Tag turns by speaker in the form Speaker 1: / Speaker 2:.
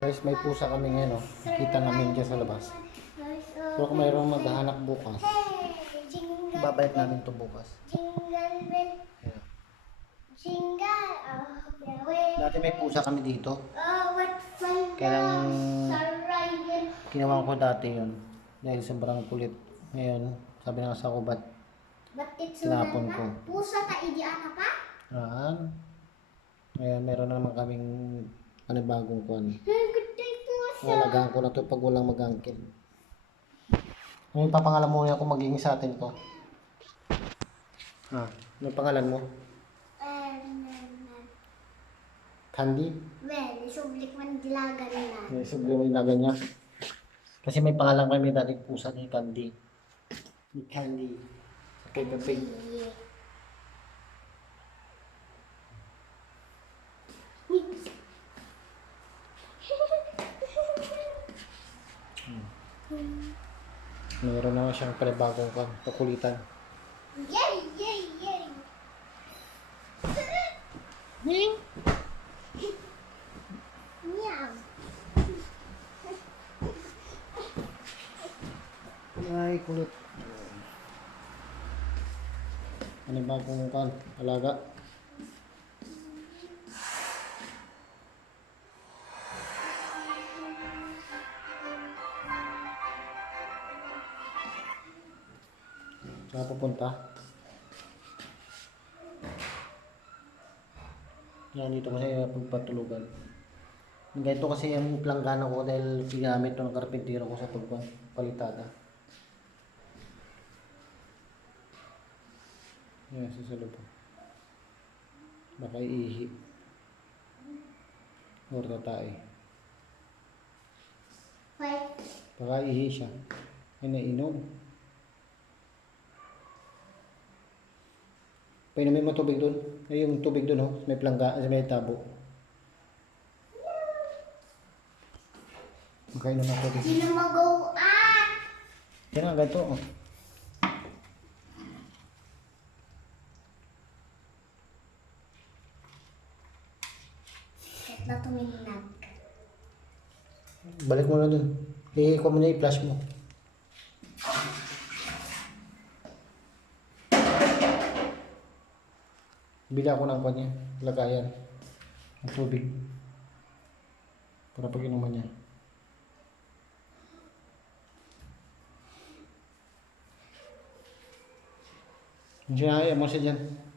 Speaker 1: Guys, may pusa kami ngayon, oh. Kita namin dyan sa labas. So kung mayroong maghahanap bukas, babalik namin to bukas. Ayan. Dati may pusa kami dito.
Speaker 2: Oh,
Speaker 1: Kaya ginawa ko dati yun. Dahil sobrang kulit. Ngayon, sabi ng asawa ko, ba't Tinapon
Speaker 2: na
Speaker 1: ko.
Speaker 2: Pusa ka, idi ana pa?
Speaker 1: Raan? Ngayon, meron na naman kaming panibagong kwan. Alagaan ko na to pag walang mag-angkin. Ngayon, papangalan mo ako maging sa atin to. Ah, ano pangalan mo? Candy?
Speaker 2: well, sublik man dilagan na.
Speaker 1: May sabi mo ilagan niya. Kasi may pangalan kami dati pusa ni Candy. Ni Candy. Sa kay Pepeng.
Speaker 2: Yeah.
Speaker 1: Meron naman siyang panibagong kwan, pakulitan.
Speaker 2: Yay, yay, yay. Meow.
Speaker 1: Ay, kulit. Panibagong kwan, alaga. Saan pupunta? Yan, dito kasi pagpatulugan. Ganito kasi yung planggana ko dahil ginamit to ng karpintero ko sa pagpalitada. Yan, sa salubong. Baka iihi. Or tatay. Baka ihi siya. Ay, nainom. Painumin mo tubig doon. Ay, yung tubig doon, oh. May plangga, ay, may tabo. Makainom ng tubig.
Speaker 2: Sino mag-go at?
Speaker 1: Yan nga, ganito, oh.
Speaker 2: Na tuminag.
Speaker 1: Balik mo na na i-flash mo. Bila ng kanya, lagayan. Ng tubig. Inuman niya. Diyan, mo siya dyan.